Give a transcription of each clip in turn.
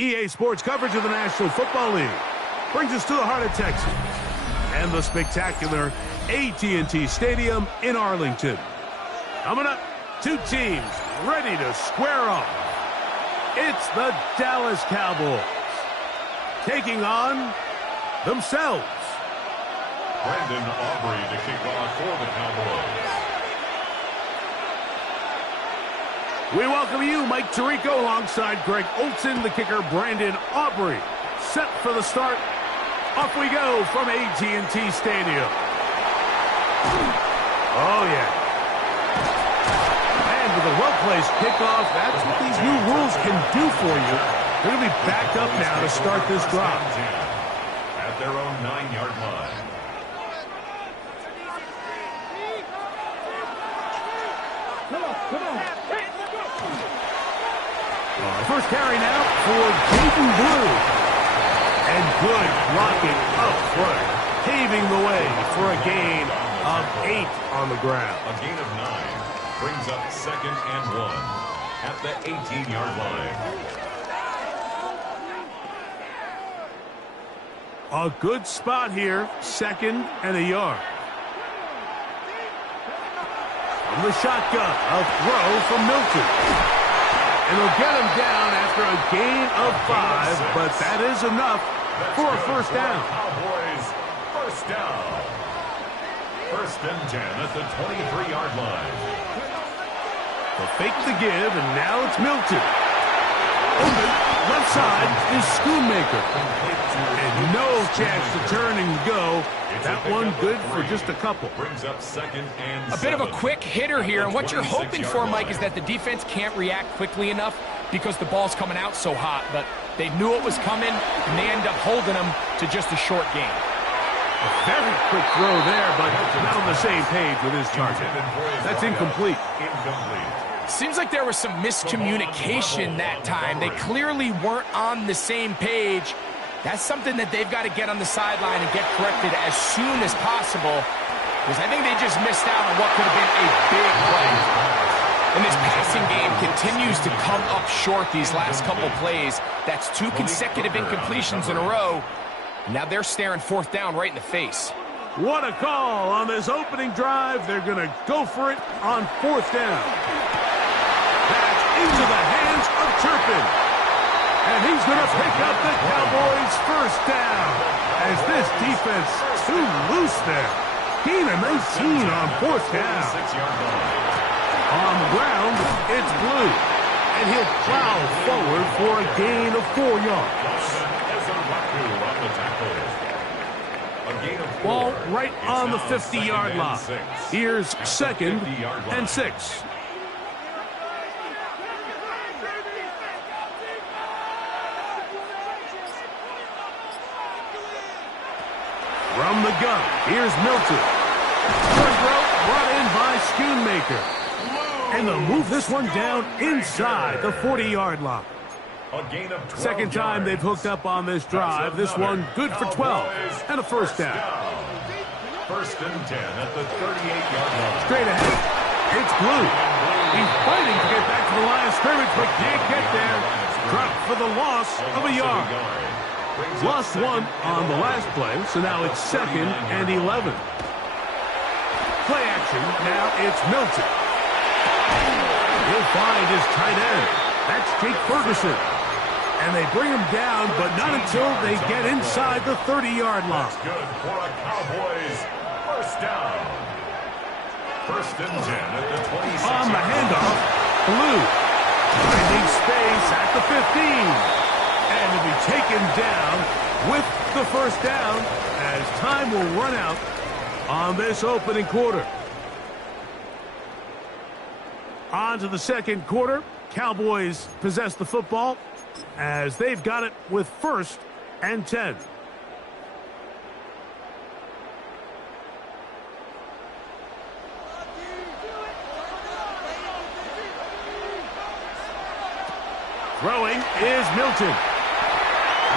EA Sports coverage of the National Football League brings us to the heart of Texas and the spectacular AT&T Stadium in Arlington. Coming up, two teams ready to square off. It's the Dallas Cowboys taking on themselves. Brandon Aubrey to kick off for the Cowboys. We welcome you, Mike Tirico, alongside Greg Olson, the kicker, Brandon Aubrey. Set for the start. Off we go from AT&T Stadium. Oh, yeah. And with a well-placed kickoff, that's what these new rules can do for you. They're going to be backed up now to start this drive. At their own 9-yard line. Come on. First carry now for Jaden Blue. And good blocking up front, paving the way for a gain of 8 on the ground. A gain of 9 brings up 2nd and 1 at the 18-yard line. A good spot here, 2nd and a yard. From the shotgun, a throw from Milton. And they'll get him down after a gain of 5, but that is enough for a first down. Cowboys, first down. 1st and 10 at the 23-yard line. They'll fake the give, and now it's Milton. Open, left side is Schoonmaker. And no chance to turn and go. That one good for just a couple. Brings up 2nd and 7. A bit of a quick hitter here, and what you're hoping for, Mike, is that the defense can't react quickly enough because the ball's coming out so hot. But they knew it was coming, and they end up holding them to just a short gain. A very quick throw there, but not on the same page with his target. That's incomplete. Seems like there was some miscommunication that time. They clearly weren't on the same page. That's something that they've got to get on the sideline and get corrected as soon as possible, because I think they just missed out on what could have been a big play. And this passing game continues to come up short these last couple plays. That's 2 consecutive incompletions in a row. Now they're staring 4th down right in the face. What a call on this opening drive. They're going to go for it on 4th down. That's into the hands of Turpin. And he's going to pick up the Cowboys' first down as this defense too loose there. Gain of 19 on 4th down. On the ground, it's Blue. And he'll plow forward for a gain of 4 yards. Ball right on the 50-yard line. Here's 2nd and 6. From the gun, here's Milton. Brought in by Schoonmaker. And they'll move this one down inside the 40-yard line. Second time they've hooked up on this drive. This one good for 12 and a first down. 1st and 10 at the 38-yard line. Straight ahead, it's Blue. He's fighting to get back to the line of scrimmage, but can't get there. Dropped for the loss of a yard. Lost 1 on the last play, so now it's 2nd and 11. Play action, now it's Milton. He'll find his tight end. That's Jake Ferguson. And they bring him down, but not until they get inside the 30-yard line. That's good for a Cowboys first down. 1st and 10 at the 26. On the handoff, Blue. Finding space at the 15. And to be taken down with the first down as time will run out on this opening quarter. On to the second quarter. Cowboys possess the football as they've got it with 1st and 10. Throwing is Milton.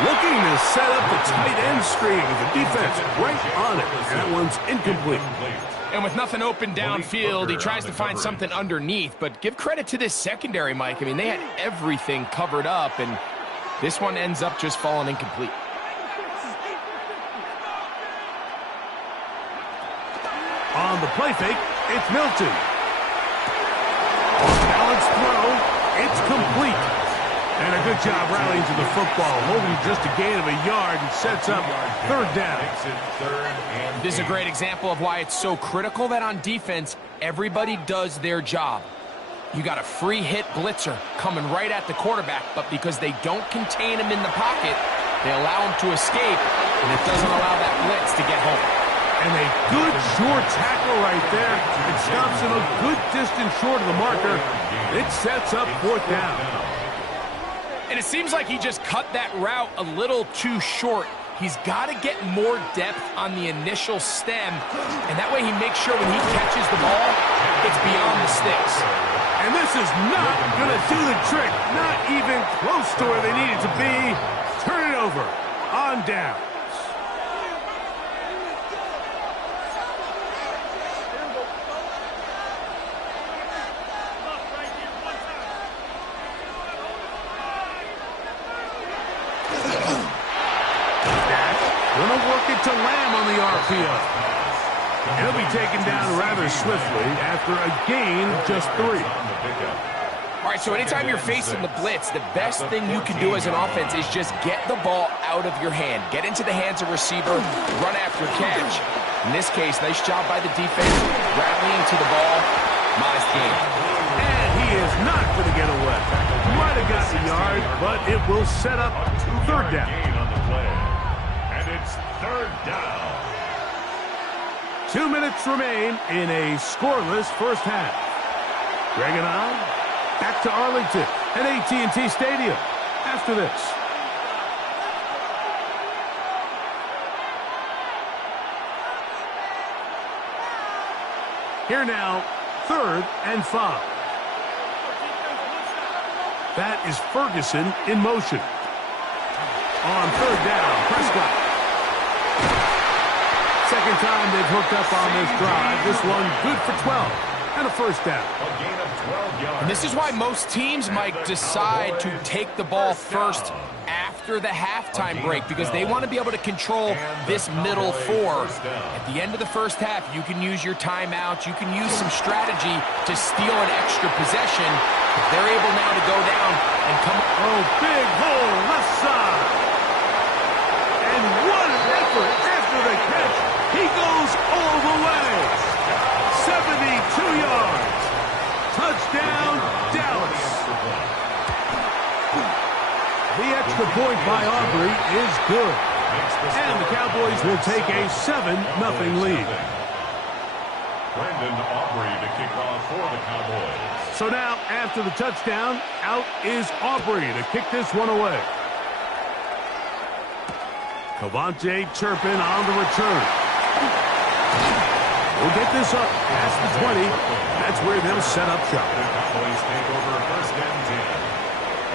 Looking to set up the tight end screen. The defense right on it. And that one's incomplete. And with nothing open downfield, he tries to find something underneath. But give credit to this secondary, Mike. I mean, they had everything covered up, and This one ends up just falling incomplete. On the play fake, it's Milton. Balanced throw, it's complete. And a good job rallying to the football, holding just a gain of a yard and sets up third down. This is a great example of why it's so critical that on defense, everybody does their job. You got a free hit blitzer coming right at the quarterback, but because they don't contain him in the pocket, they allow him to escape, and it doesn't allow that blitz to get home. And a good short tackle right there. It stops him a good distance short of the marker. It sets up fourth down. And it seems like he just cut that route a little too short. He's got to get more depth on the initial stem, and that way he makes sure when he catches the ball, it's beyond the sticks. And this is not going to do the trick. Not even close to where they need it to be. Turn it over on down. Gonna work it to Lamb on the RPO. He'll be taken down rather swiftly after a gain of just 3. All right, so anytime you're facing the blitz, the best thing you can do as an offense is just get the ball out of your hand. Get into the hands of receiver, run after catch. In this case, nice job by the defense, rallying to the ball. Modest gain. And he is not going to get away. Might have got the yard, but it will set up third down. It's third down. 2 minutes remain in a scoreless first half. Greg and I back to Arlington at AT&T Stadium after this. Here now, 3rd and 5. That is Ferguson in motion. On 3rd down, Prescott. Second time they've hooked up on this drive. This one good for 12 and a first down. A gain of 12 yards. And this is why most teams might decide to take the ball first after the halftime break, because they want to be able to control this middle 4. At the end of the first half, you can use your timeout. You can use some strategy to steal an extra possession. If they're able now to go down and come. Oh, big hole left side. And what an effort after the catch. He goes all the way. 72 yards. Touchdown, Dallas. The extra point by Aubrey is good. And the Cowboys will take a 7-0 lead. Brandon Aubrey to kick off for the Cowboys. So now, after the touchdown, out is Aubrey to kick this one away. Cavante Turpin on the return. We'll get this up past the 20. That's where they'll set up shop. The Cowboys take over first and 10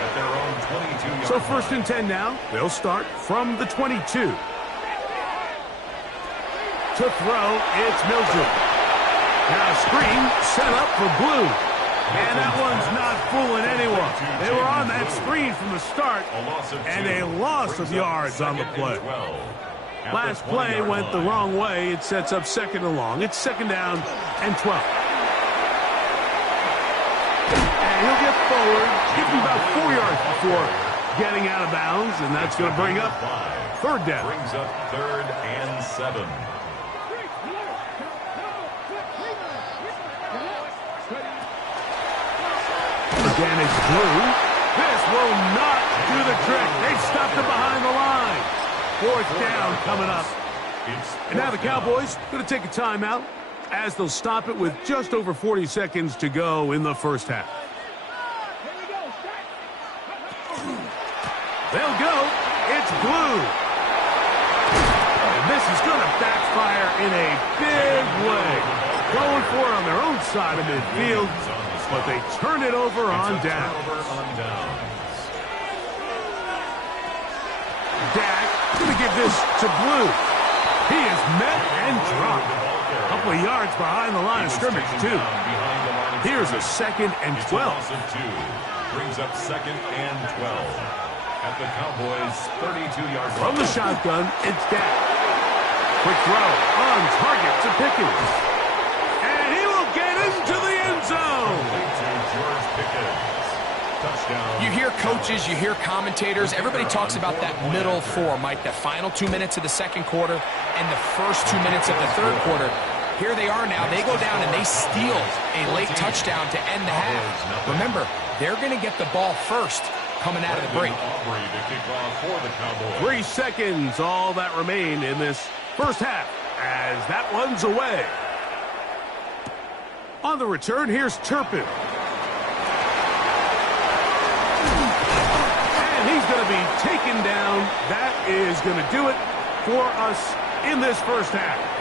at their own 22-yard. So first and 10 now. They'll start from the 22. To throw, it's Milton. Now screen set up for Blue. And that one's not fooling anyone. They were on that screen from the start, and a loss of yards on the play. Last play went the wrong way. It sets up 2nd and long. It's 2nd down and 12. And he'll get forward, give him about 4 yards before getting out of bounds, and that's going to bring up 3rd down. Brings up 3rd and 7. Again, it's Blue. This will not do the trick. They've stopped it behind the line. 4th down coming up. And now the Cowboys going to take a timeout as they'll stop it with just over 40 seconds to go in the first half. They'll go. It's Blue. And this is going to backfire in a big way. Going for it on their own side of midfield, but they turn it over on down. Dak going to give this to Blue. He is met and dropped. A couple of yards behind the line of scrimmage, too. Here's a 2nd and 12. Brings up 2nd and 12. at the Cowboys' 32-yard line. From the shotgun, it's Dak. Quick throw on target to Pickens. And he will get into the end zone. To George Pickens. Touchdown. You hear coaches, you hear commentators, everybody talks about that middle four, Mike, the final 2 minutes of the second quarter and the first 2 minutes of the third quarter. Here they are now. They go down and they steal a late touchdown to end the half. Remember, they're going to get the ball first coming out of the break. 3 seconds, all that remain in this first half as that one's away. On the return, here's Turpin. And he's going to be taken down. That is going to do it for us in this first half.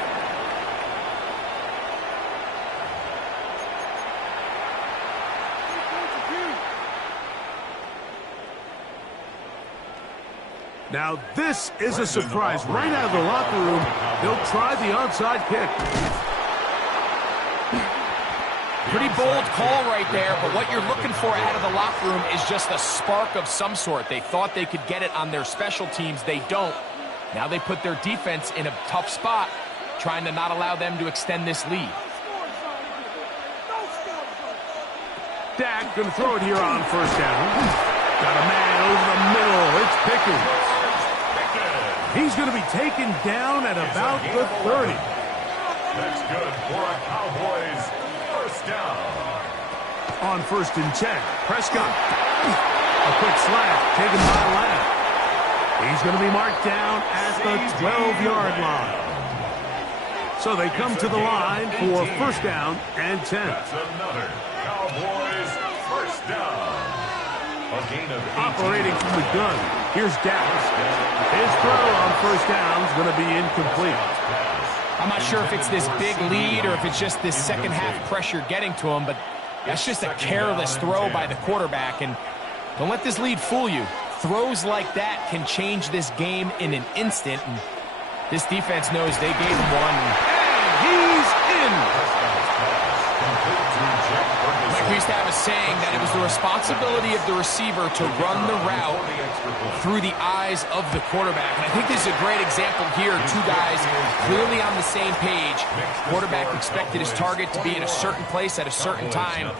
Now, this is a surprise. Right out of the locker room, he'll try the onside kick. Pretty bold call right there, but what you're looking for out of the locker room is just a spark of some sort. They thought they could get it on their special teams. They don't. Now they put their defense in a tough spot, trying to not allow them to extend this lead. Dak going to throw it here on first down. Got a man over the middle. It's Pickens. He's going to be taken down at about the 30. That's good for a Cowboys first down. On 1st and 10, Prescott. A quick slant taken by Lamb. He's going to be marked down at the 12-yard line. So they come to the line for first down and 10. That's another Cowboys first down. A gain of 18. Operating from the gun, here's Dak. His throw on first down is going to be incomplete. I'm not sure if it's this big lead or if it's just this second half pressure getting to him, but that's just a careless throw by the quarterback. And don't let this lead fool you. Throws like that can change this game in an instant. And this defense knows they gave him one. And he's in. Like we used to have a saying that it was the responsibility of the receiver to run the route through the eyes of the quarterback. And I think this is a great example here. Two guys clearly on the same page. Quarterback expected his target to be in a certain place at a certain time.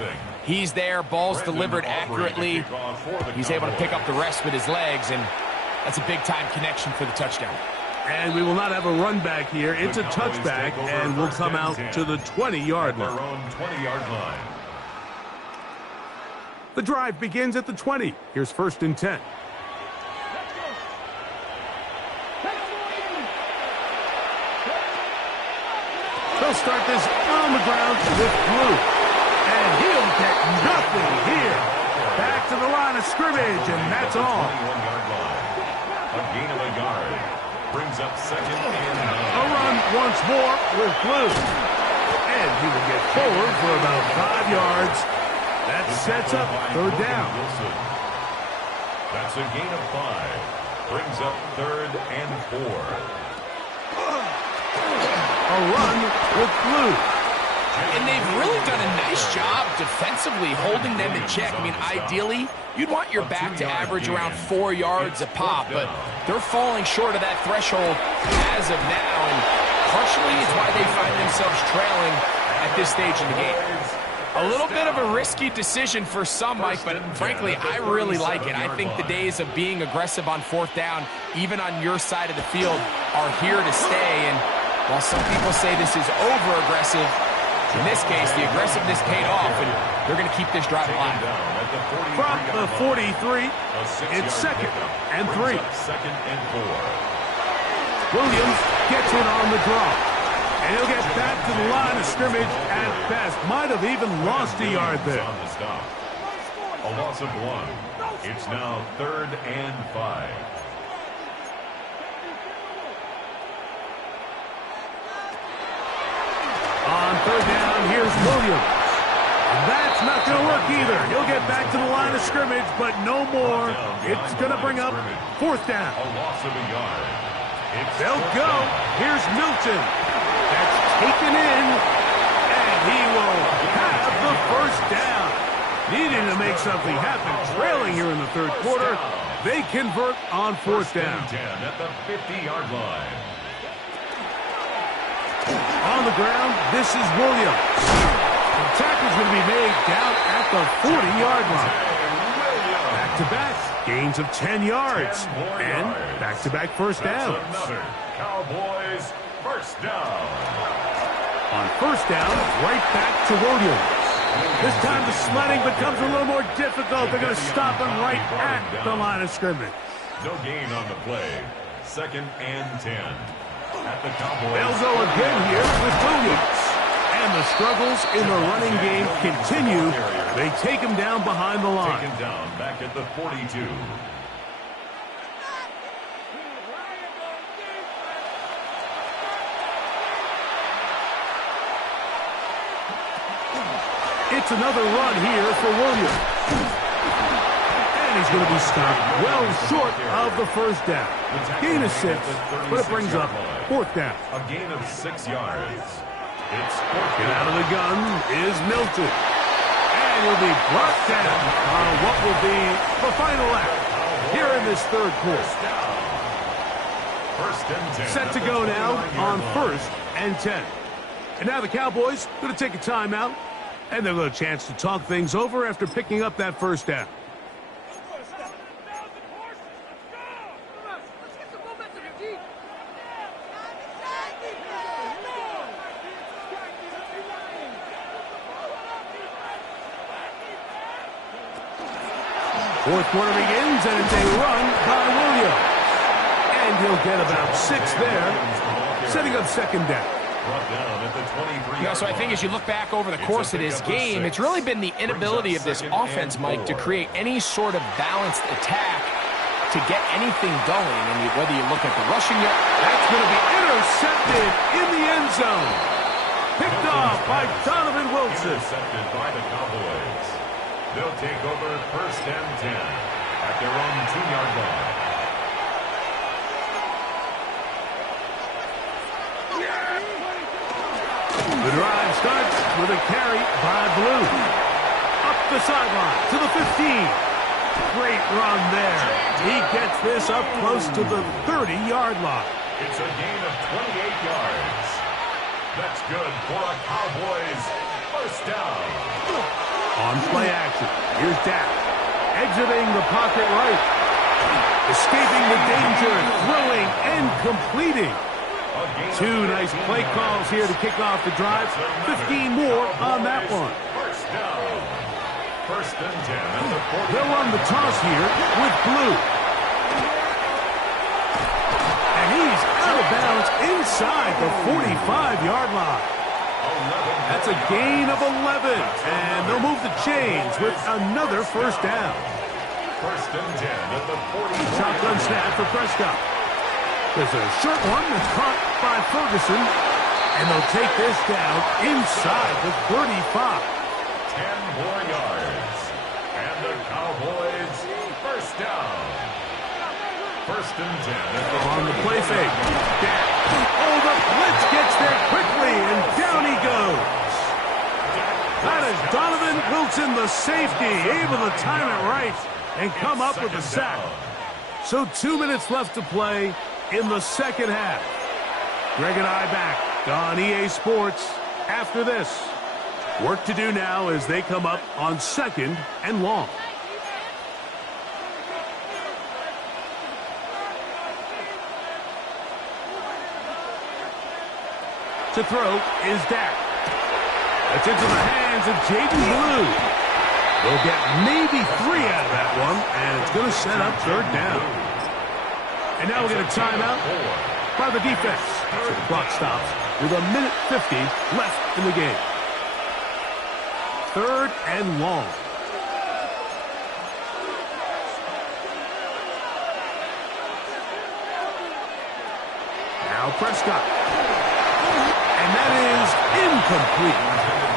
He's there, ball's delivered accurately. He's able to pick up the rest with his legs, and that's a big-time connection for the touchdown. And we will not have a run back here. It's a touchback, and we'll come out to the 20-yard line. The drive begins at the 20. Here's 1st and 10. They'll start this on the ground with Blue. And he'll get nothing here. Back to the line of scrimmage, and that's all. A gain of a yard. Brings up 2nd and 9. A run once more with Blue. And he will get forward for about 5 yards. That sets up 3rd down. That's a gain of 5. Brings up 3rd and 4. A run with Blue. And they've really done a nice job defensively holding them in check. I mean, ideally, you'd want your back to average around 4 yards a pop, but they're falling short of that threshold as of now, and partially it's why they find themselves trailing at this stage in the game. A little bit of a risky decision for some, Mike, but frankly, I really like it. I think the days of being aggressive on 4th down, even on your side of the field, are here to stay, and while some people say this is over-aggressive, in this case, the aggressiveness paid off, and they're going to keep this drive alive. From the 43, it's 2nd and 3. 2nd and 4. Williams gets it on the draw. And he'll get back to the line of scrimmage at best. Might have even lost a yard there. On the stop. A loss of 1. It's now 3rd and 5. On 3rd down, here's Williams. That's not going to work either. He'll get back to the line of scrimmage, but no more. It's going to bring up 4th down. A loss of a yard. They'll go. Here's Milton. That's taken in, and he will have the 1st down. Needing to make something happen, trailing here in the 3rd quarter. They convert on fourth down. 10 at the 50-yard line. On the ground, this is Williams. The tackle's going to be made down at the 40-yard line. Back-to-back, gains of 10 yards. And back-to-back first downs. Another Cowboys first down. On first down, right back to Williams. This time the sledding becomes a little more difficult. They're going to stop him right at the line of scrimmage. No gain on the play. 2nd and 10. At the Cowboys. They'll go again here with Williams. And the struggles in the running game continue. They take him down behind the line. Taken down back at the 42. It's another run here for Williams. And he's going to be stopped well short of the first down. Gain of 6, but it brings up fourth down. A gain of 6 yards. It's Get out of the gun is Milton. And he'll be brought down on what will be the final act here in this third quarter. First and 10. Set to go now on 1st and 10. And now the Cowboys going to take a timeout. And they'll get a chance to talk things over after picking up that first down. Fourth quarter begins, and it's a run by Williams. And he'll get about 6 there, setting up second down. So I think as you look back over the course of this game, it's really been the inability of this offense, Mike, to create any sort of balanced attack to get anything going. And whether you look at the rushing yard, that's going to be intercepted in the end zone. Picked off by Donovan Wilson. Intercepted by the Cowboys. They'll take over 1st and 10 at their own 2-yard line. The drive starts with a carry by Blue. Up the sideline to the 15. Great run there. He gets this up close to the 30-yard line. It's a gain of 28 yards. That's good for a Cowboys first down. On play action, here's Dak. Exiting the pocket right. Escaping the danger, throwing and completing. 2 nice play calls here to kick off the drive. 15 more on that one. First down. 1st and 10. They'll run the toss here with Blue. And he's out of bounds inside the 45-yard line. That's a gain of 11. And they'll move the chains with another first down. 1st and 10 at the 40. Shotgun snap for Prescott. There's a short one that's caught by Ferguson, and they'll take this down inside the 35. 10 more yards, and the Cowboys first down. 1st and 10. On the play fake. Dak. Oh, the blitz gets there quickly, and down he goes. That is Donovan Wilson, the safety, able to time it right and come up with a sack. So 2 minutes left to play in the second half. Greg and I back on EA Sports after this. Work to do now as they come up on 2nd and long. To throw is Dak. It's into the hands of Jaden Blue. They'll get maybe 3 out of that one, and it's going to set up 3rd down. And now we'll get a timeout by the defense. So the clock stops with 1:50 left in the game. 3rd and long. Now Prescott. And that is incomplete.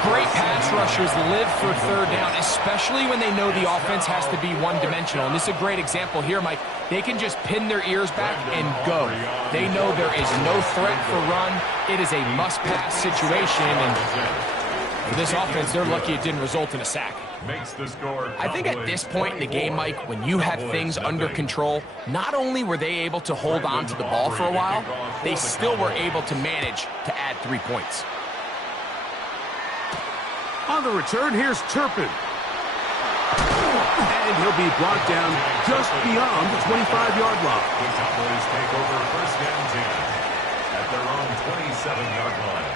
Great pass rushers live for 3rd down, especially when they know the offense has to be one-dimensional. And this is a great example here, Mike. They can just pin their ears back and go. They know there is no threat for run. It is a must-pass situation. And for this offense, they're lucky it didn't result in a sack. makes the score. I think at this point in the game, Mike, when you have things under control, not only were they able to hold on to the ball for a while, they still were able to manage to add 3 points. On the return, here's Turpin. And he'll be brought down just beyond the 25-yard line. The Cowboys take over first and 10 at their own 27-yard line.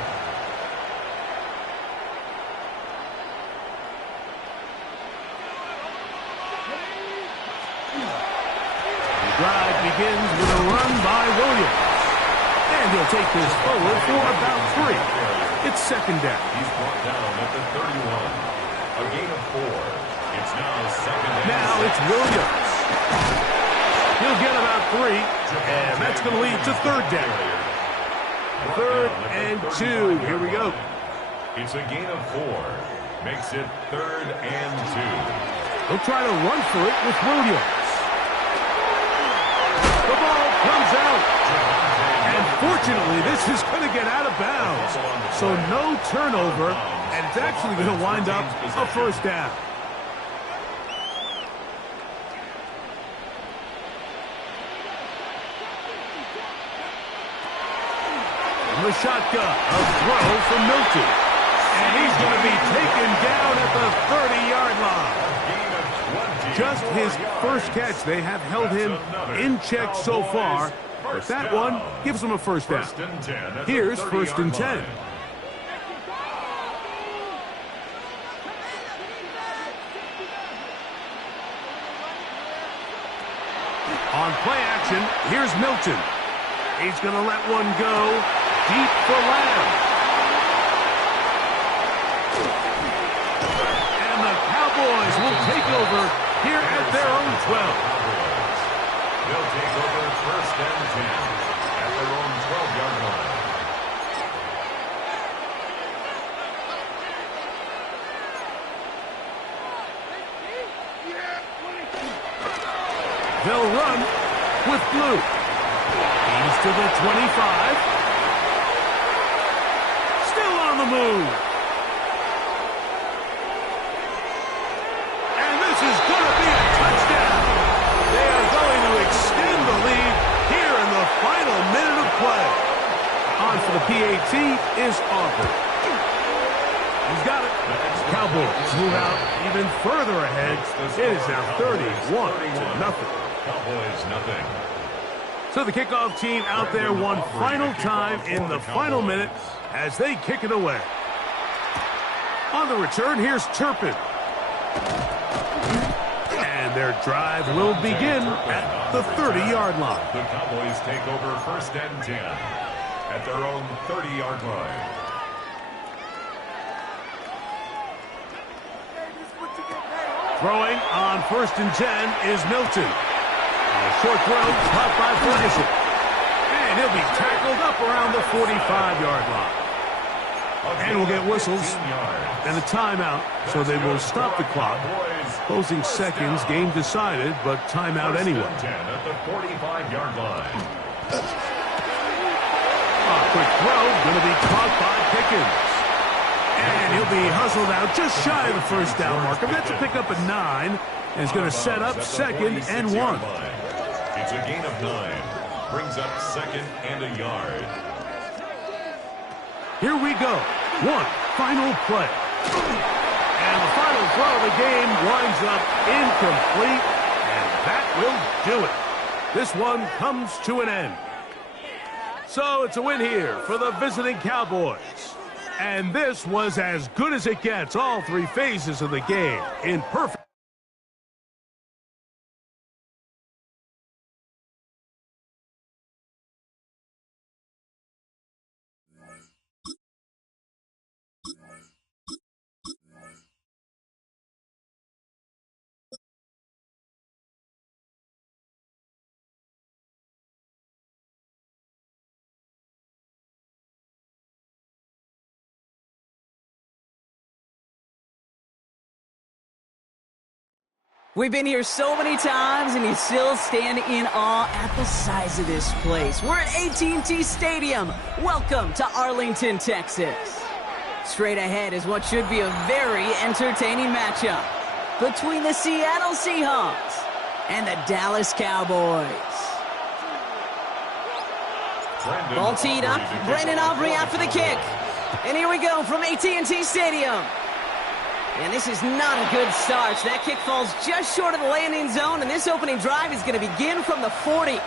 The drive begins with a run by Williams. And he'll take this forward for about 3. It's second down. He's brought down at the 31. A gain of 4. It's now second and Now 6. it's Williams. He'll get about 3, and that's going to lead to third down. 3rd and 2. Here we go. It's a gain of 4. Makes it 3rd and 2. They'll try to run for it with Williams. The ball comes out. And fortunately, this is going to get out of bounds. So no turnover, and it's actually going to wind up a first down. From the shotgun, a throw from Milton. And he's going to be taken down at the 30-yard line. Just his first catch. They have held him in check so far. But that one gives him a first down. Here's 1st and 10. On play action, here's Milton. He's going to let one go deep for Lamb. And the Cowboys will take over here at their own 12. They'll take over first and 10 at their own 12-yard line. They'll run with Blue. He's to the 25. Still on the move. And this is going to be a touchdown. They are going to extend the lead here in the final minute of play. On for the PAT is Arthur. He's got it. Cowboys move out even further ahead. It is now 31-0. Cowboys nothing. So the kickoff team out there one final time in the final minute as they kick it away. On the return, here's Turpin. And their drive will begin at the 30-yard line. The Cowboys take over first and 10 at their own 30-yard line. Throwing on 1st and 10 is Milton. A short throw caught by Ferguson. And he'll be tackled up around the 45-yard line. And we'll get whistles and a timeout, so they will stop the clock. Closing seconds, game decided, but timeout anyway. At the 45-yard line. A quick throw, going to be caught by Pickens. And he'll be hustled out just shy of the first down marker. That's a pickup at 9, and it's going to set up 2nd and 1. It's a gain of 9. Brings up 2nd and a yard. Here we go. One final play. And the final throw of the game winds up incomplete, and that will do it. This one comes to an end. So it's a win here for the visiting Cowboys. And this was as good as it gets, all 3 phases of the game in perfect. We've been here so many times, and you still stand in awe at the size of this place. We're at AT&T Stadium. Welcome to Arlington, Texas. Straight ahead is what should be a very entertaining matchup between the Seattle Seahawks and the Dallas Cowboys. Ball teed up. Brandon Aubrey out for the kick. And here we go from AT&T Stadium. And this is not a good start. That kick falls just short of the landing zone, and this opening drive is going to begin from the 40.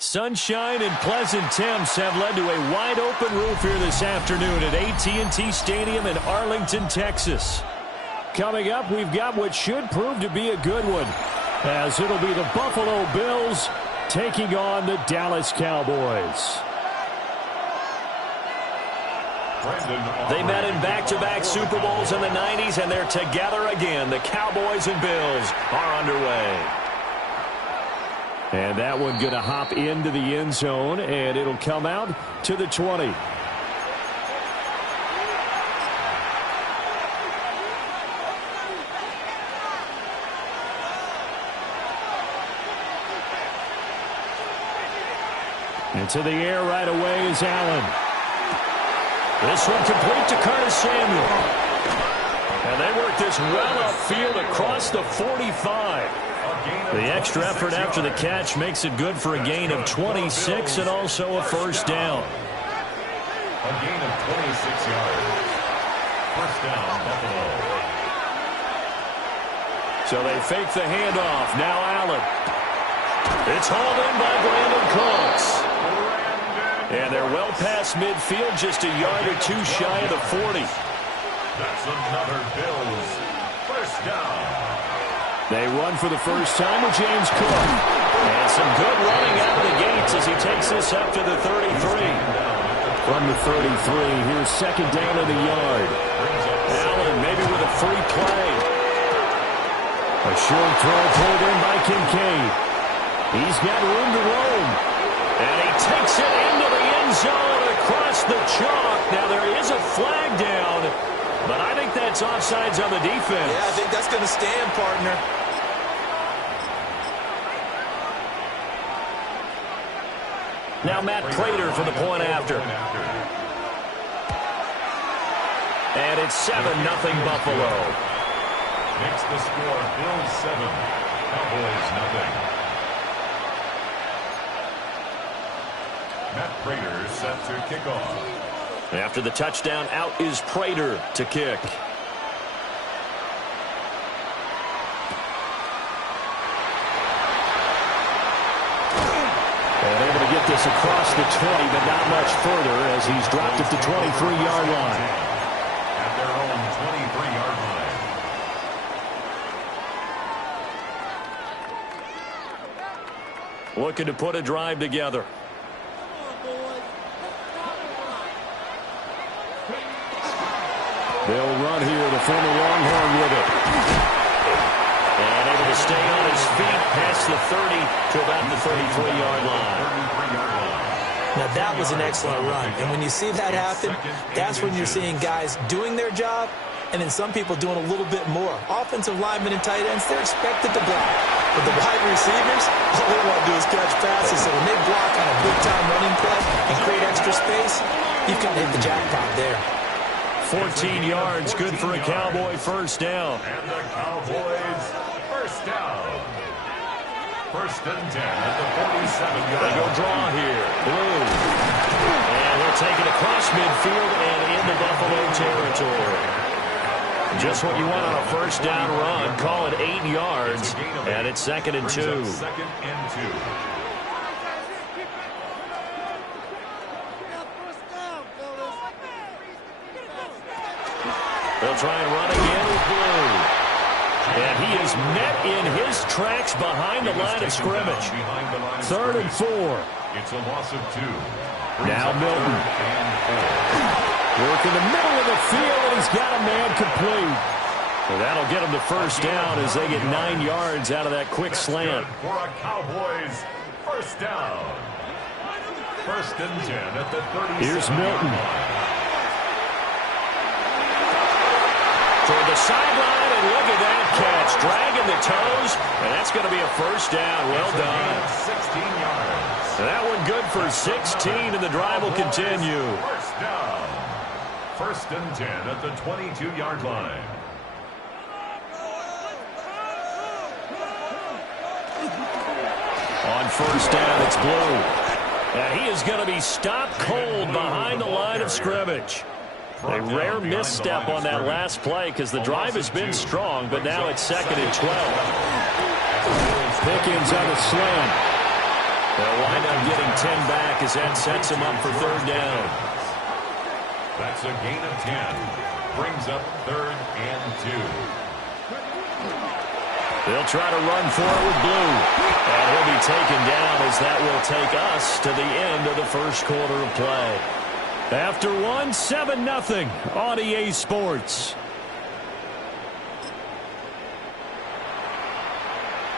Sunshine and pleasant temps have led to a wide-open roof here this afternoon at AT&T Stadium in Arlington, Texas. Coming up, we've got what should prove to be a good one, as it'll be the Buffalo Bills taking on the Dallas Cowboys. They met in back-to-back Super Bowls in the 90s, and they're together again. The Cowboys and Bills are underway. And that one going to hop into the end zone, and it'll come out to the 20. Into the air right away is Allen. This one complete to Curtis Samuel. And they work this well upfield across the 45. The extra effort after the catch makes it good for a gain of 26 and also a first down. A gain of 26 yards. First down, Buffalo. So they fake the handoff. Now Allen. It's hauled in by Brandon Cooks. And they're well past midfield, just a yard or two shy of the 40. That's another Bills first down. They run for the first time with James Cook. And some good running out of the gates as he takes this up to the 33. From the 33, here's second down of the yard. Allen maybe with a free play. A short throw pulled in by Kincaid. He's got room to roam. And he takes it into the end zone across the chalk. Now there is a flag down, but I think that's offsides on the defense. Yeah, I think that's going to stand, partner. Now Matt Prater for the point after. And it's 7-0 Buffalo. Makes the score Bills 7, Cowboys 0. Matt Prater set to kick off. After the touchdown, out is Prater to kick. And able to get this across the 20, but not much further as he's dropped at the 23-yard line. At their own 23-yard line. Looking to put a drive together. They'll run here, the former Longhorn with it. And able to stay on his feet past the 30 to about the 33-yard line. Now that was an excellent run. And when you see that happen, that's when you're seeing guys doing their job and then some people doing a little bit more. Offensive linemen and tight ends, they're expected to block. But the wide receivers, all they want to do is catch passes. So when they block on a big-time running play and create extra space, you've kind of hit the jackpot there. 14 yards, good for a Cowboy first down. And the Cowboys first down. First and 10 at the 47-yard line. They go draw here. Blue. And he'll take it across midfield and into Buffalo territory. Just what you want on a first down run. Call it 8 yards. And it's 2nd and 2. Second and 2. They'll try and run again with Blue. And he is met in his tracks behind the line of scrimmage. 3rd and 4. It's a loss of 2. Now Milton. Work in the middle of the field, and he's got a man complete. So that'll get him the first down as they get 9 yards out of that quick slant. For a Cowboys first down. First and 10 at the 37. Here's Milton. Toward the sideline, and look at that catch. Dragging the toes, and that's going to be a first down. Well done. 16 yards. That one good for 16, and the drive will continue. First down. First and 10 at the 22-yard line. On first down, it's Blue. And he is going to be stopped cold behind the line of scrimmage. A rare misstep on that last play because the drive has been strong, but now it's 2nd and 12. Pickens on the slant. They'll wind up getting 10 back as that sets him up for 3rd down. That's a gain of 10. Brings up 3rd and 2. They'll try to run for it with Blue. And he'll be taken down as that will take us to the end of the first quarter of play. After 7-0 on EA Sports.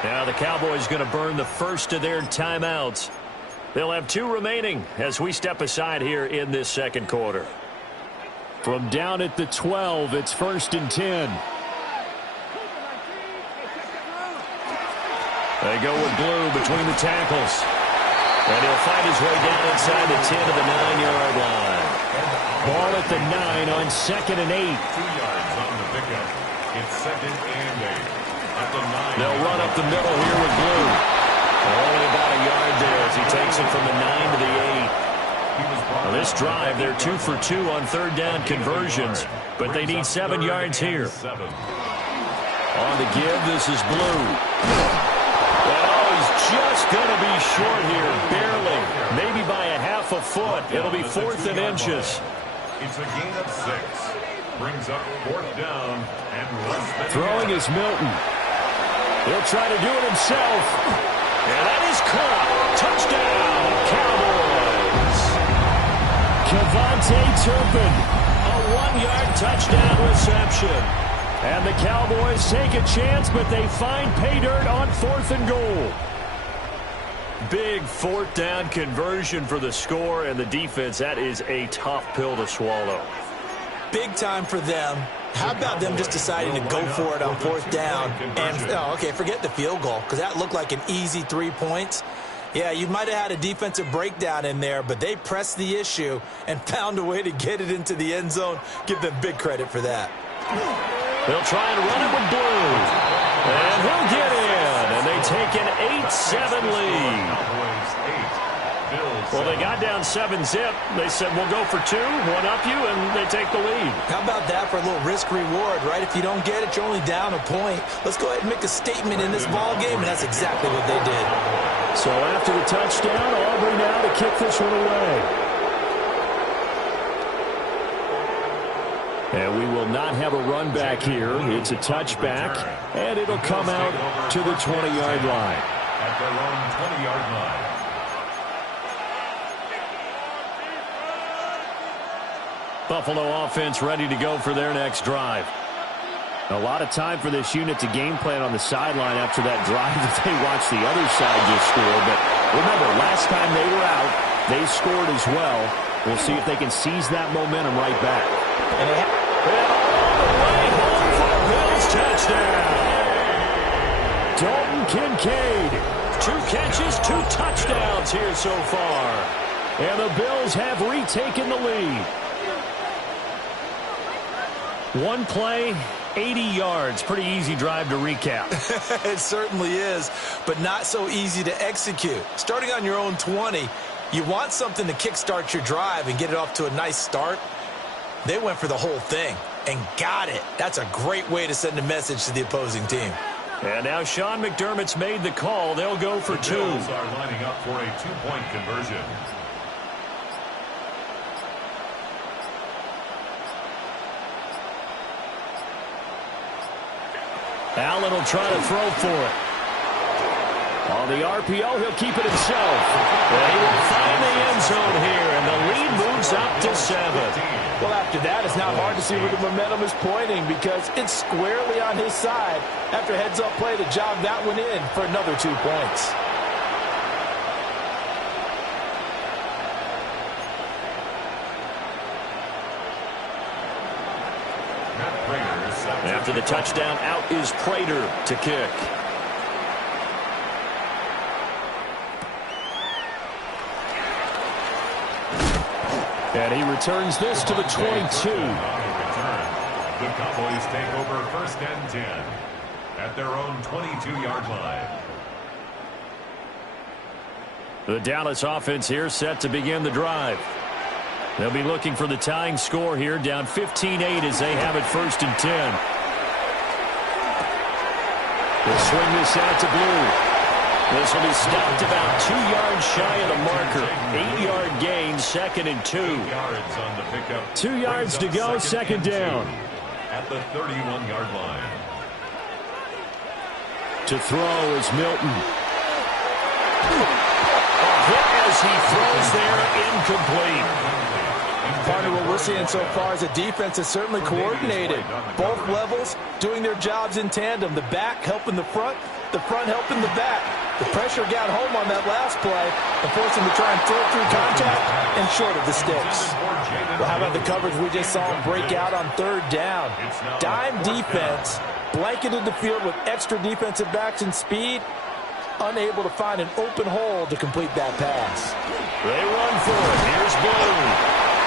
Now the Cowboys going to burn the first of their timeouts. They'll have 2 remaining as we step aside here in this second quarter. From down at the 12, it's 1st and 10. They go with Blue between the tackles. And he'll find his way down inside the 10 of the 9-yard line. Ball at the 9 on 2nd and 8. 2 yards on the pickup. It's 2nd and 8. At the 9. They'll run up the middle here with Blue. Only about a yard there as he takes it from the 9 to the 8. Now this drive, they're 2 for 2 on 3rd down conversions, but they need 7 yards here. On the give, this is Blue. Just going to be short here, barely, maybe by a half a foot. It'll be 4th and inches. It's a gain of 6. Brings up 4th down and less than. Throwing is Milton. He'll try to do it himself. And that is caught. Touchdown, Cowboys. Kevontae Turpin, a 1-yard touchdown reception. And the Cowboys take a chance, but they find pay dirt on 4th and goal. Big 4th down conversion for the score, and the defense, that is a tough pill to swallow. Big time for them. How about them just deciding to go for it on 4th down? And, forget the field goal, because that looked like an easy 3 points. Yeah, you might have had a defensive breakdown in there, but they pressed the issue and found a way to get it into the end zone. Give them big credit for that. They'll try and run it with Blue. And he'll get in. And they take an 8-7 lead. Well, they got down 7-zip. They said, we'll go for 2, 1-up you, and they take the lead. How about that for a little risk-reward, right? If you don't get it, you're only down a point. Let's go ahead and make a statement in this ball game, and that's exactly what they did. So after the touchdown, Aubrey now to kick this one away. And we will not have a run back here. It's a touchback, and it'll come out to the 20-yard line. At their own 20-yard line. Buffalo offense ready to go for their next drive. A lot of time for this unit to game plan on the sideline after that drive that they watched the other side just score. But remember, last time they were out, they scored as well. We'll see if they can seize that momentum right back. And all the way touchdown. Dalton Kincaid. 2 catches, 2 touchdowns here so far. And the Bills have retaken the lead. One play, 80 yards. Pretty easy drive to recap. It certainly is, but not so easy to execute. Starting on your own 20, you want something to kickstart your drive and get it off to a nice start. They went for the whole thing and got it. That's a great way to send a message to the opposing team. And now Sean McDermott's made the call. They'll go for 2. The Bills are lining up for a 2-point conversion. Allen will try to throw for it. On the RPO, he'll keep it himself. And he will find the end zone here, and the lead moves up to 7. Well, after that, it's not hard to see where the momentum is pointing because it's squarely on his side. After heads-up play to jog that one in for another 2 points. After the touchdown, out is Prater to kick. And he returns this to the 22. The Cowboys take over 1st and 10 at their own 22-yard line. The Dallas offense here set to begin the drive. They'll be looking for the tying score here, down 15-8 as they have it 1st and 10. They'll swing this out to Blue. This will be stopped about 2 yards shy of the marker. 8-yard gain, 2nd and 2. 8 yards on the pickup. 2 yards to go, 2nd down. At the 31-yard line. To throw is Milton. Hit as he throws there, incomplete. Partner, what we're seeing so far is the defense is certainly coordinated. Both levels doing their jobs in tandem. The back helping the front helping the back. The pressure got home on that last play and forced him to try and throw through contact and short of the sticks. Well, how about the coverage we just saw him break out on 3rd down? Dime defense, blanketed the field with extra defensive backs and speed, unable to find an open hole to complete that pass. They run for it. Here's Blue.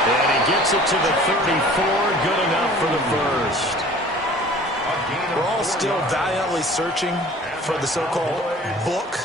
And he gets it to the 34. Good enough for the first. We're all still valiantly searching for the so-called book,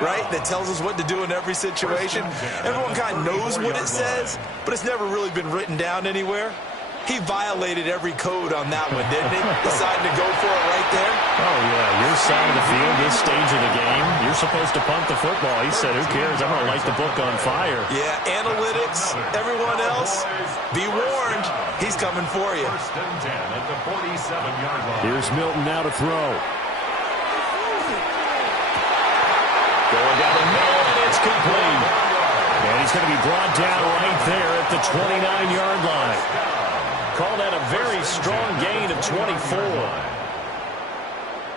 right, that tells us what to do in every situation. Everyone kind of knows what it says, but it's never really been written down anywhere. He violated every code on that one, didn't he? Deciding to go for it right there. Oh, yeah, your side of the field, this stage of the game, you're supposed to punt the football. He said, who cares? I'm going to light the book on fire. Yeah, analytics, everyone else, be warned, he's coming for you. 1st and 10 at the 47-yard line. Here's Milton now to throw. Going down the middle, and it's complete. And he's going to be brought down right there at the 29-yard line. Call that a very strong gain of 24.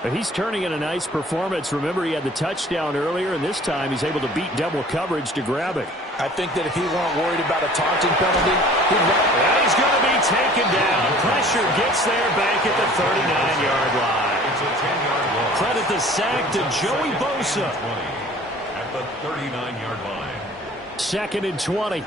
But he's turning in a nice performance. Remember, he had the touchdown earlier, and this time he's able to beat double coverage to grab it. I think that if he weren't worried about a taunting penalty, and he's going to be taken down. Pressure gets there back at the 39-yard line. It's a 10-yard loss. Credit the sack to Joey Bosa. At the 39-yard line. 2nd and 20.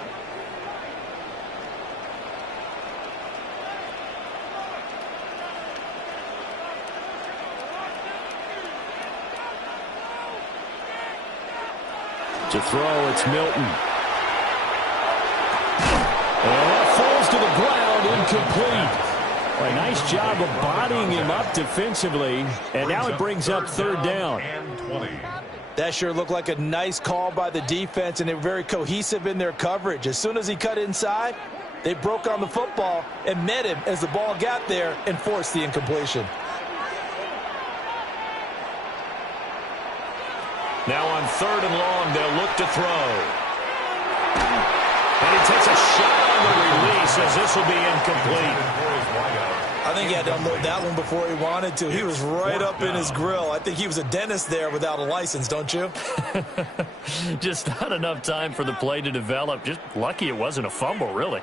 To throw, it's Milton. And that falls to the ground, incomplete. Well, a nice job of bodying him up defensively, and now it brings up 3rd down. And 20. that sure looked like a nice call by the defense, and they were very cohesive in their coverage. As soon as he cut inside, they broke on the football and met him as the ball got there and forced the incompletion. Now on 3rd and long, they'll look to throw. And he takes a shot on the release as this will be incomplete. I think he had to unload that one before he wanted to. He was right up in his grill. I think he was a dentist there without a license, don't you? Just not enough time for the play to develop. Just lucky it wasn't a fumble, really.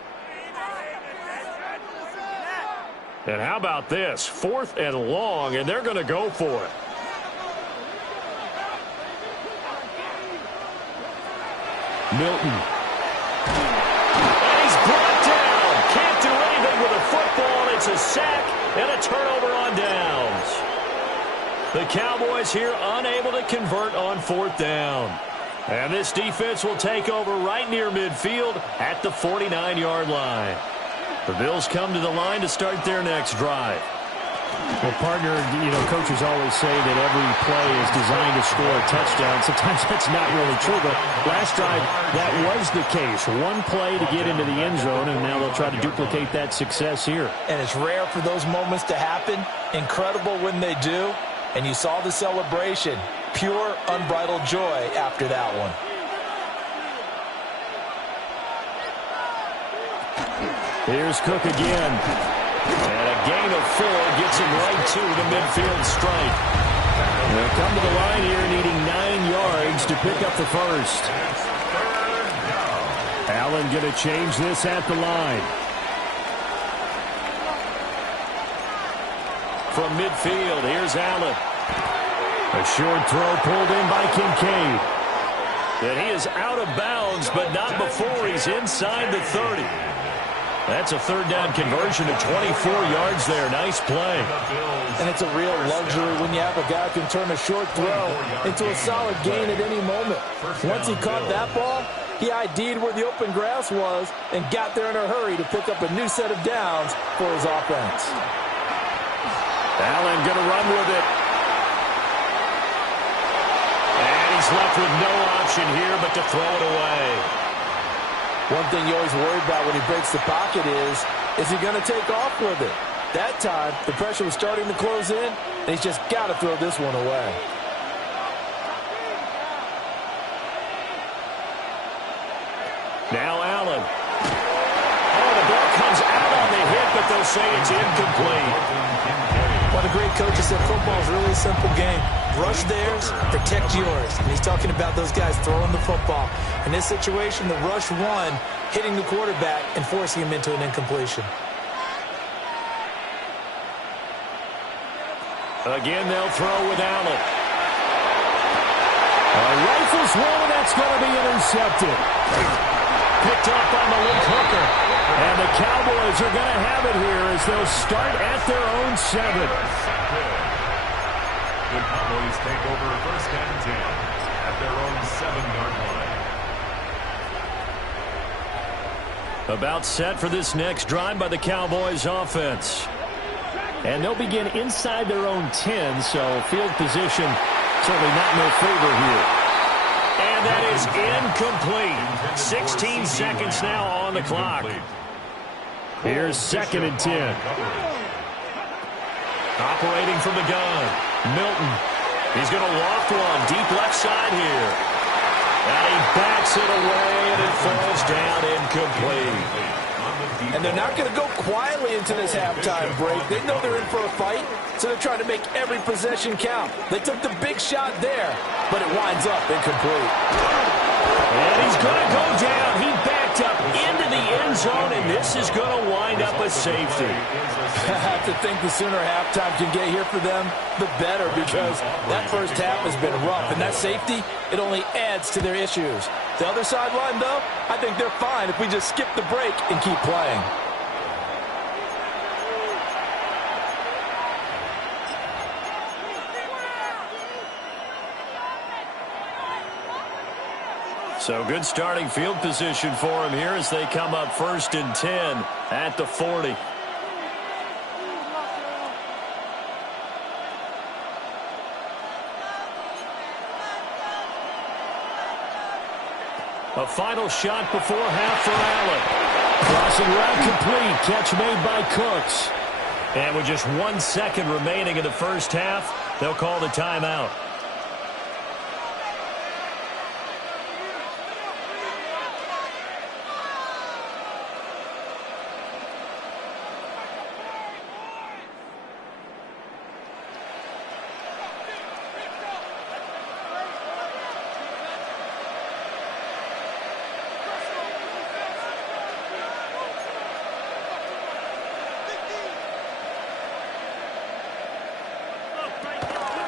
And how about this? 4th and long, and they're going to go for it. Milton. And he's brought down. Can't do anything with a football. It's a sack and a turnover on downs. The Cowboys here unable to convert on 4th down. And this defense will take over right near midfield at the 49-yard line. The Bills come to the line to start their next drive. Well, partner, coaches always say that every play is designed to score a touchdown. Sometimes that's not really true, but last drive, that was the case. One play to get into the end zone, and now they'll try to duplicate that success here. And it's rare for those moments to happen. Incredible when they do. And you saw the celebration. Pure, unbridled joy after that one. Here's Cook again. And a gain of 4 gets him right to the midfield stripe. They'll come to the line here needing 9 yards to pick up the first. Allen going to change this at the line. From midfield, here's Allen. A short throw pulled in by Kincaid. And he is out of bounds, but not before he's inside the 30. That's a 3rd down conversion of 24 yards there. Nice play. And it's a real luxury when you have a guy who can turn a short throw into a solid gain at any moment. Once he caught that ball, he ID'd where the open grass was and got there in a hurry to pick up a new set of downs for his offense. Allen going to run with it. And he's left with no option here but to throw it away. One thing you always worry about when he breaks the pocket is he going to take off with it? That time, the pressure was starting to close in, and he's just got to throw this one away. Now Allen. Oh, the ball comes out on the hit, but they'll say it's incomplete. One of the great coaches said football is really a simple game. Rush theirs, protect yours. And he's talking about those guys throwing the football. In this situation, the rush one, hitting the quarterback and forcing him into an incompletion. Again, they'll throw with Allen. Rifles one, and that's going to be intercepted. Picked up on the link hooker. And the Cowboys are going to have it here as they'll start at their own 7. The Cowboys take over 1st and 10 at their own 7-yard line. About set for this next drive by the Cowboys offense. And they'll begin inside their own 10, so field position certainly not in their favor here. And that is incomplete. 16 seconds now on the clock. Here's 2nd and 10. Operating from the gun, Milton. He's going to loft one deep left side here. And he backs it away, and it falls down incomplete. And they're not going to go quietly into this halftime break. They know they're in for a fight, so they're trying to make every possession count. They took the big shot there, but it winds up incomplete. And he's going to go down. He backed up into the end zone, and this is going to wind up a safety. I have to think the sooner halftime can get here for them, the better, because that first half has been rough, and that safety, it only adds to their issues. The other sideline, though, I think they're fine if we just skip the break and keep playing. So good starting field position for him here as they come up 1st and 10 at the 40. A final shot before half for Allen. Crossing route complete. Catch made by Cooks. And with just 1 second remaining in the first half, they'll call the timeout.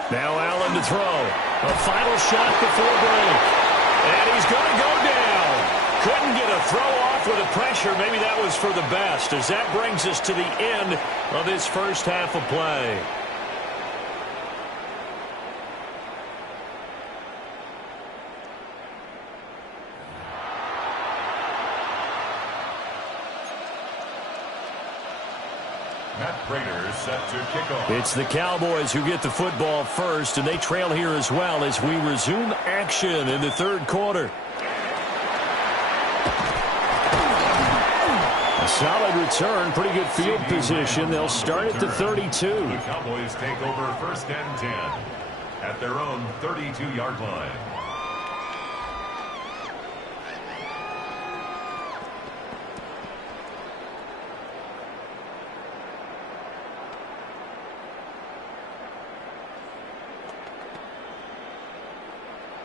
Now Allen to throw. A final shot before break. And he's going to go down. Couldn't get a throw off with the pressure. Maybe that was for the best, as that brings us to the end of this first half of play. Set to kick off. It's the Cowboys who get the football first, and they trail here as well as we resume action in the third quarter. A solid return, pretty good field position. They'll start at the 32. The Cowboys take over first and 10 at their own 32-yard line.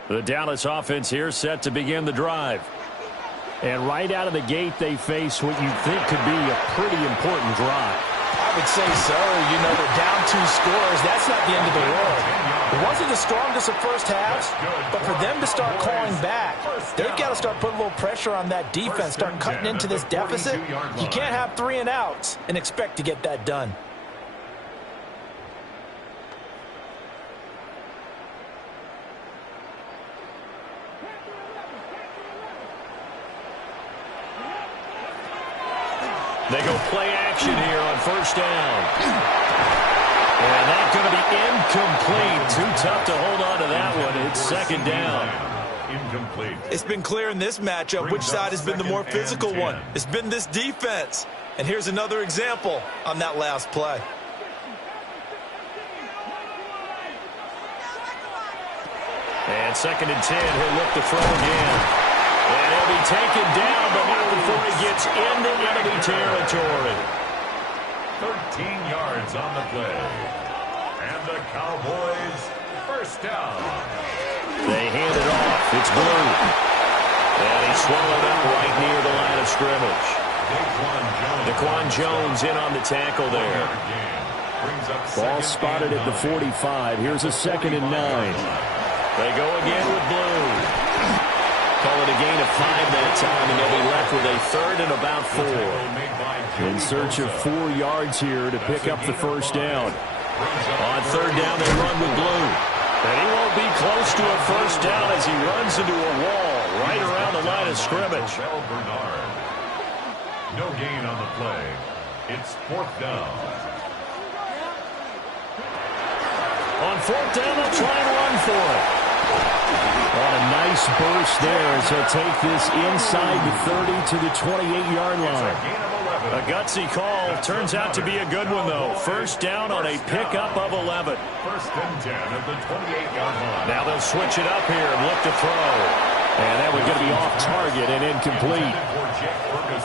The Dallas offense here set to begin the drive. And right out of the gate, they face what you think could be a pretty important drive. I would say so. You know, they're down 2 scores. That's not the end of the world. It wasn't the strongest of first halves, but for them to start calling back, they've got to start putting a little pressure on that defense, start cutting into this deficit. You can't have 3 and outs and expect to get that done. They go play action here on first down. And that's going to be incomplete. Too tough to hold on to that one. It's second down. Incomplete. It's been clear in this matchup which side has been the more physical one. It's been this defense. And here's another example on that last play. And second and 10, he'll look to throw again. And he'll be taken down, but not before he gets into enemy territory. 13 yards on the play. And the Cowboys first down. They hand it off. It's Blue. And he's swallowed up right near the line of scrimmage. Daquan Jones in on the tackle there. Ball spotted at the 45. Here's a second and 9. They go again with Blue. Call it a gain of 5 that time, and they'll be left with a third and about 4. In search of 4 yards here to pick up the first down. On third down, they run with Blue. And he won't be close to a first down as he runs into a wall right around the line of scrimmage. No gain on the play. It's fourth down. On fourth down, they'll try and run for it. On a nice burst there as he'll take this inside the 30 to the 28-yard line. A gutsy call. Turns out to be a good one, though. First down on a pickup of 11. First and 10 at the 28-yard line. Now they'll switch it up here and look to throw. And that one's going to be off target and incomplete.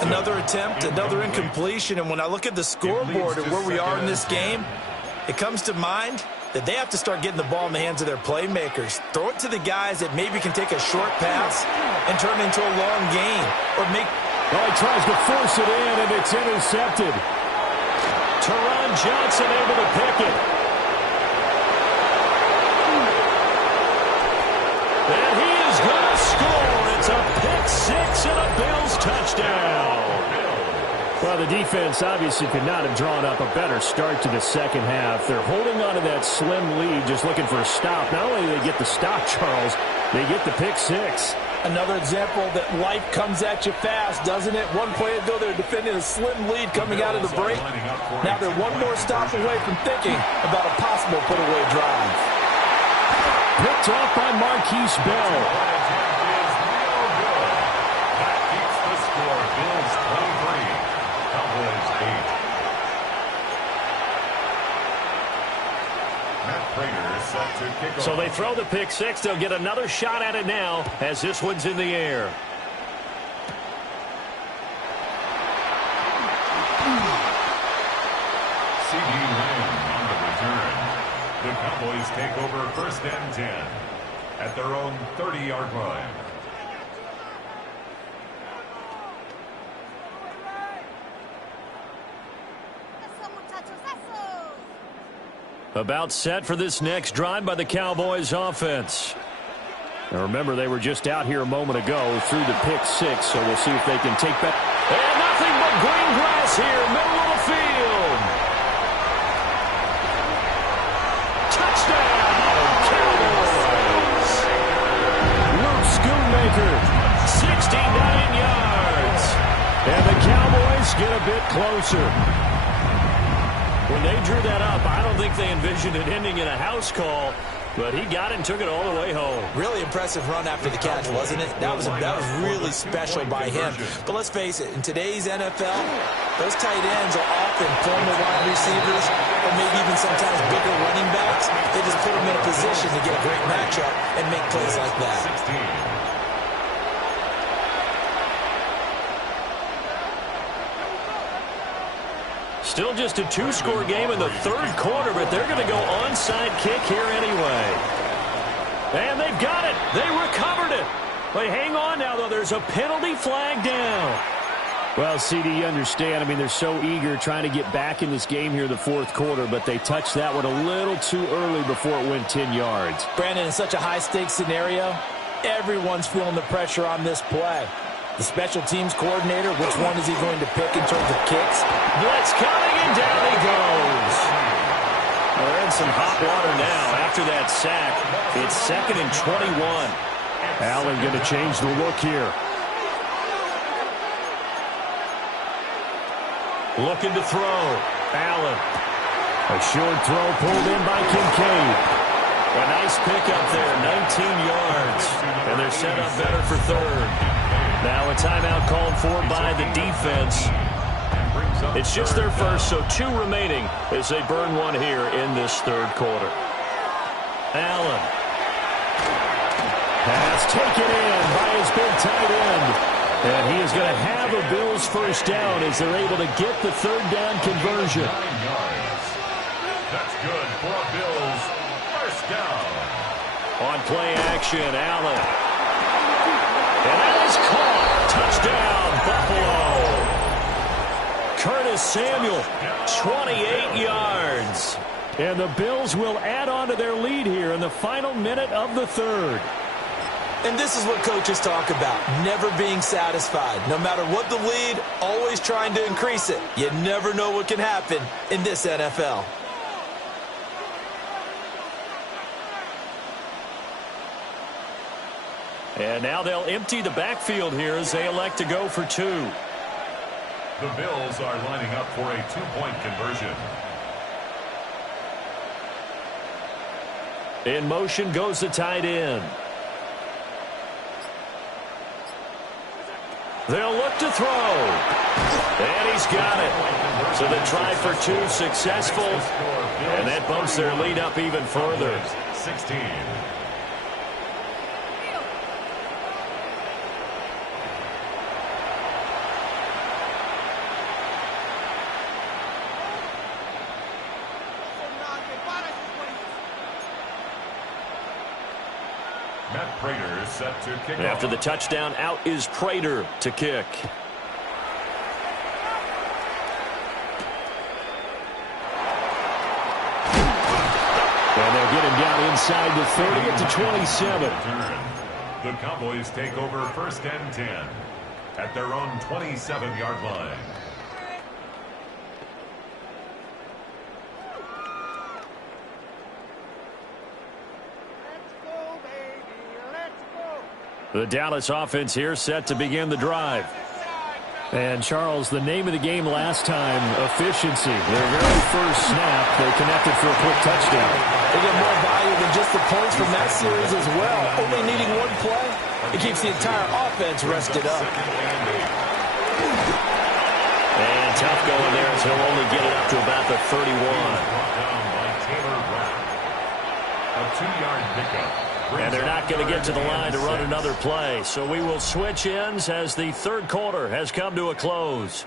Another attempt, another incompletion. And when I look at the scoreboard and where we are in this game, it comes to mind that they have to start getting the ball in the hands of their playmakers. Throw it to the guys that maybe can take a short pass and turn it into a long gain. Or make... Well, he tries to force it in, and it's intercepted. Teron Johnson able to pick it. And he is going to score. It's a pick 6 and a Bills touchdown. Well, the defense obviously could not have drawn up a better start to the second half. They're holding on to that slim lead, just looking for a stop. Not only do they get the stop, Charles, they get the pick 6. Another example that life comes at you fast, doesn't it? One play ago, they're defending a slim lead coming out of the break. Now they're one more stop away from thinking about a possible put-away drive. Picked off by Marquise Bell. That keeps the score. Bills 23. Cowboys 8. Matt Prater is set to kick off. So they throw the pick 6. They'll get another shot at it now as this one's in the air. C.D. Lamb on the return. The Cowboys take over first and 10 at their own 30-yard line. About set for this next drive by the Cowboys offense. Now remember, they were just out here a moment ago through the pick six, so we'll see if they can take back. And nothing but green grass here, middle of the field. Touchdown, Cowboys. Luke Schoonmaker, 69 yards. And the Cowboys get a bit closer. When they drew that up, I don't think they envisioned it ending in a house call, but he got it and took it all the way home. Really impressive run after the catch, wasn't it? That was really special by him. But let's face it, in today's NFL, those tight ends are often former wide receivers or maybe even sometimes bigger running backs. They just put them in a position to get a great matchup and make plays like that. Still just a two-score game in the third quarter, but they're going to go onside kick here anyway. And they've got it. They recovered it. But hang on now, though. There's a penalty flag down. Well, CD, you understand. I mean, they're so eager trying to get back in this game here in the fourth quarter, but they touched that one a little too early before it went 10 yards. Brandon, in such a high-stakes scenario, everyone's feeling the pressure on this play. The special teams coordinator, which one is he going to pick in terms of kicks? Blitz coming, and down he goes. Well, they're in some hot water now after that sack. It's 2nd and 21. Allen going to change the look here. Looking to throw. Allen. A short throw pulled in by Kincaid. A nice pickup there, 19 yards. And they're set up better for third. Now a timeout called for by the defense. It's just their first, so 2 remaining as they burn one here in this third quarter. Allen. Pass taken in by his big tight end. And he is going to have a Bills first down as they're able to get the third down conversion. That's good for a Bills first down. On play action, Allen. And that is caught. Touchdown, Buffalo. Curtis Samuel, 28 yards. And the Bills will add on to their lead here in the final minute of the third. And this is what coaches talk about, never being satisfied. No matter what the lead, always trying to increase it. You never know what can happen in this NFL. And now they'll empty the backfield here as they elect to go for 2. The Bills are lining up for a 2-point conversion. In motion goes the tight end. They'll look to throw. And he's got it. So the try for 2 successful. And that bumps their lead up even further. 16. Matt Prater set to kick After off. the touchdown, out is Prater to kick. And they'll get him down inside the 30 at the 27. The Cowboys take over 1st and 10 at their own 27-yard line. The Dallas offense here set to begin the drive. And, Charles, the name of the game last time, efficiency. Their very first snap, they connected for a quick touchdown. They get more value than just the points from that series as well. Only needing one play, it keeps the entire offense rested up. And tough going there as he'll only get it up to about the 31. Down by Taylor Rapp. A 2-yard pickup. And they're not going to get to the line to run another play. So we will switch ends as the third quarter has come to a close.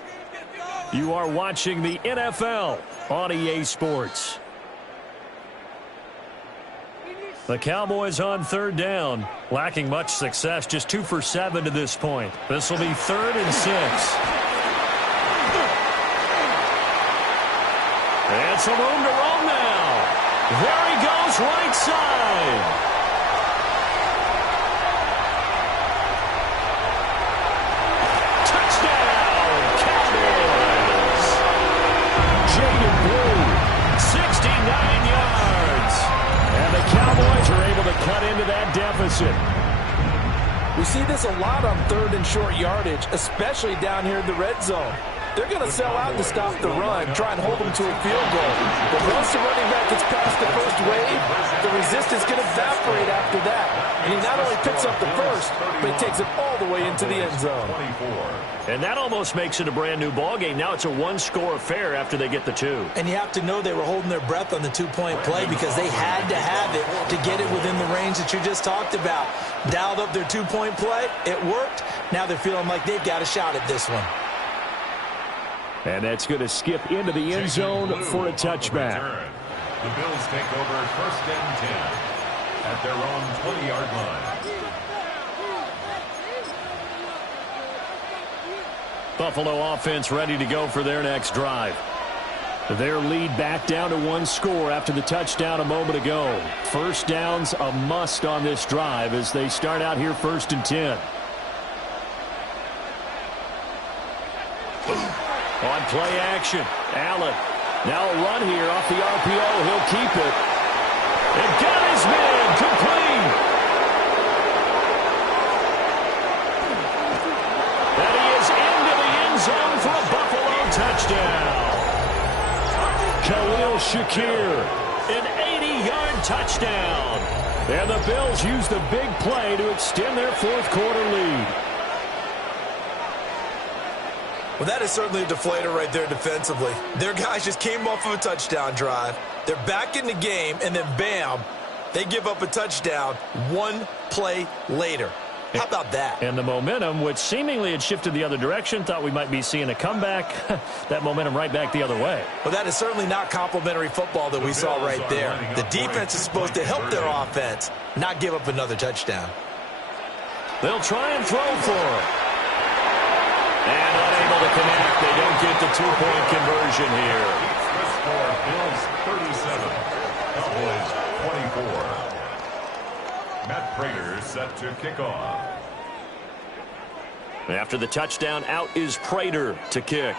You are watching the NFL on EA Sports. The Cowboys on third down, lacking much success, just 2 for 7 to this point. This will be 3rd and 6. And some room to roam now. There he goes, right side. Touchdown, Cowboys. Jaded Blue, 69 yards. And the Cowboys are able to cut into that deficit. We see this a lot on 3rd and short yardage, especially down here in the red zone. They're going to sell out to stop the run, try and hold them to a field goal. But once the running back gets past the first wave, the resistance can evaporate after that. And he not only picks up the first, but he takes it all the way into the end zone. And that almost makes it a brand-new ballgame. Now it's a one-score affair after they get the 2. And you have to know they were holding their breath on the 2-point play because they had to have it to get it within the range that you just talked about. Dialed up their 2-point play. It worked. Now they're feeling like they've got a shot at this one. And that's going to skip into the end zone for a touchback. The Bills take over 1st and 10 at their own 20-yard line. Buffalo offense ready to go for their next drive. Their lead back down to 1 score after the touchdown a moment ago. First down's a must on this drive as they start out here 1st and 10. On play action, Allen. Now a run here off the RPO. He'll keep it. And got his man complete. And he is into the end zone for a Buffalo touchdown. Khalil Shakir, an 80-yard touchdown. And the Bills use the big play to extend their 4th quarter lead. Well, that is certainly a deflator right there defensively. Their guys just came off of a touchdown drive. They're back in the game, and then bam, they give up a touchdown 1 play later. How about that? And the momentum, which seemingly had shifted the other direction, thought we might be seeing a comeback. That momentum right back the other way. Well, that is certainly not complimentary football that we saw right there. The defense is supposed to help their offense, not give up another touchdown. They'll try and throw for it. And unable to connect. They don't get the 2-point conversion here. The score, Bills 37, Cowboys 24. Matt Prater set to kick off. After the touchdown, out is Prater to kick.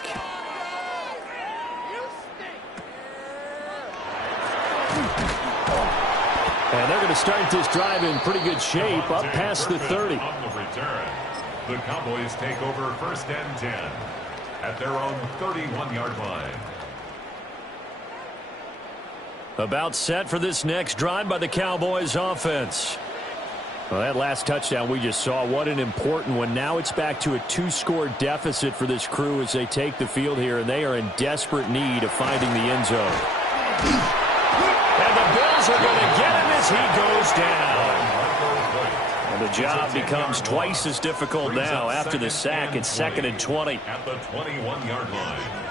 And they're going to start this drive in pretty good shape, up past the 30. On the return, the Cowboys take over 1st and 10 at their own 31-yard line. About set for this next drive by the Cowboys offense. Well, that last touchdown we just saw, what an important one. Now it's back to a 2-score deficit for this crew as they take the field here, and they are in desperate need of finding the end zone. And the Bills are going to get him as he goes down. And the job becomes twice as difficult now after the sack. It's 2nd and 20. At the 21-yard line.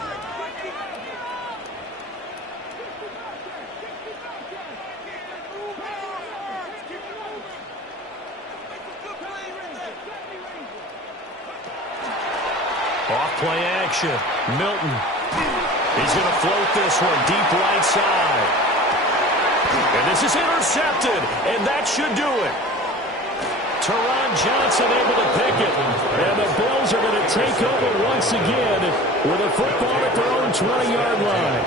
Off play action. Milton. He's going to float this one deep right side. And this is intercepted, and that should do it. Teron Johnson able to pick it. And the Bills are going to take over once again with a football at their own 20-yard line.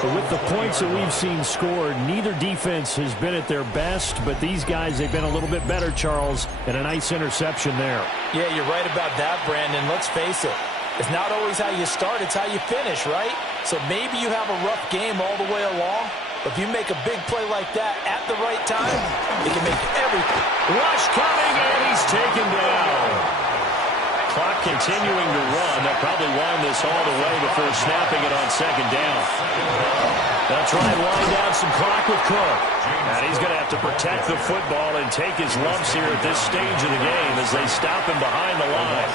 But with the points that we've seen scored, neither defense has been at their best, but these guys, they've been a little bit better, Charles, and a nice interception there. Yeah, you're right about that, Brandon. Let's face it. It's not always how you start, it's how you finish, right? So maybe you have a rough game all the way along, but if you make a big play like that at the right time, it can make everything. Rush coming, and he's taken down. Clock continuing to run. They'll probably wind this all the way before snapping it on 2nd down. They'll try and wind down some clock with Cook. And he's going to have to protect the football and take his lumps here at this stage of the game as they stop him behind the line.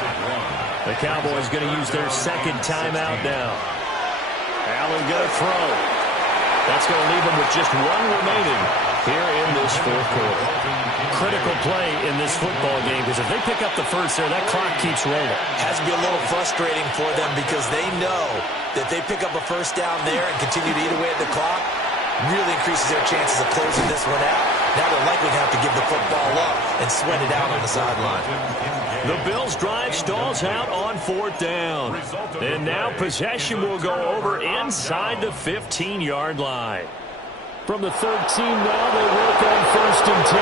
The Cowboys going to use their 2nd timeout now. Allen going to throw. That's going to leave them with just 1 remaining here in this 4th quarter. Critical play in this football game because if they pick up the first there, that clock keeps rolling. Has to be a little frustrating for them because they know that if they pick up a first down there and continue to eat away at the clock, really increases their chances of closing this one out. Now they're likely to have to give the football up and sweat it out on the sideline. The Bills' drive stalls out on 4th down. And now possession will go over inside the 15-yard line. From the 13 now, they work on 1st and 10.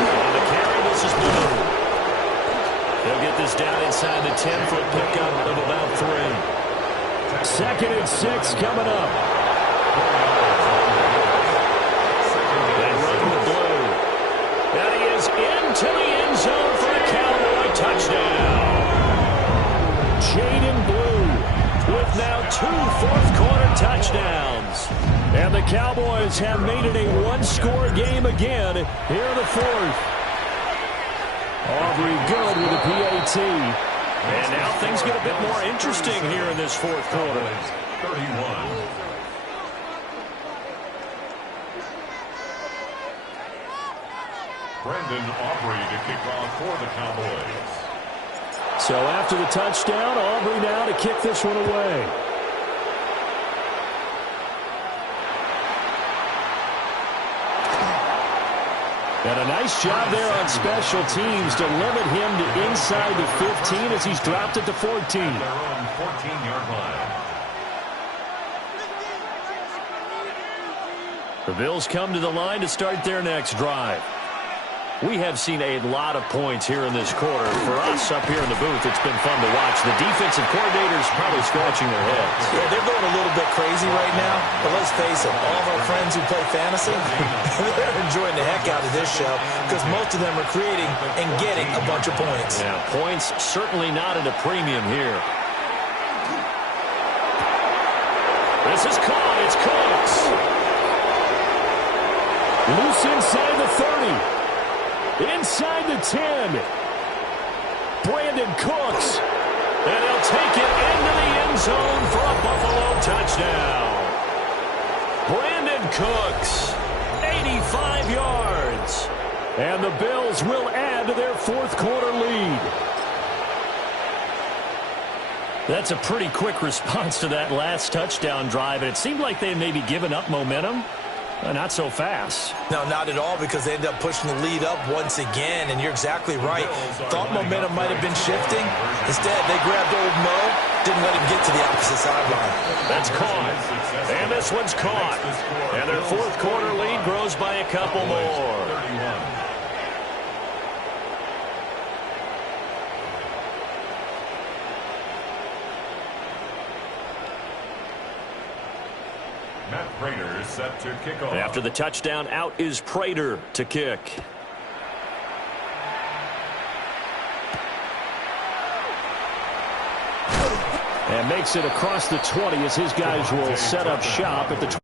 On the carry, this is Blue. They'll get this down inside the 10 for a pickup of about 3. 2nd and 6 coming up. They run with Blue. And he is into the end zone for a Cowboy touchdown. Jaden Blue with now 2 fourth-quarter touchdowns. And the Cowboys have made it a one-score game again here in the 4th. Aubrey good with a PAT. And now things get a bit more interesting here in this 4th quarter. 31. Brendan Aubrey to kick off for the Cowboys. So after the touchdown, Aubrey now to kick this one away. And a nice job there on special teams to limit him to inside the 15 as he's dropped it to 14. Their own 14-yard line. The Bills come to the line to start their next drive. We have seen a lot of points here in this quarter. For us up here in the booth, it's been fun to watch. The defensive coordinators probably scratching their heads. Yeah, they're going a little bit crazy right now, but let's face it, all of our friends who play fantasy, they're enjoying the heck out of this show because most of them are creating and getting a bunch of points. Yeah, points certainly not at a premium here. This is caught. It's Cooks. Loose inside the 30. Inside the 10. Brandon Cooks. And he'll take it into the end zone for a Buffalo touchdown. Brandon Cooks, 85 yards. And the Bills will add to their 4th quarter lead. That's a pretty quick response to that last touchdown drive, and it seemed like they had maybe given up momentum. Not so fast. No, not at all, because they ended up pushing the lead up once again, and you're exactly right. Thought momentum might have been shifting. Instead, they grabbed old Mo, didn't let him get to the opposite sideline. That's caught. And this one's caught. And their 4th quarter lead grows by a couple more. Matt Prater set to kick off. After the touchdown, out is Prater to kick. And makes it across the 20 as his guys will set up shop at the 20.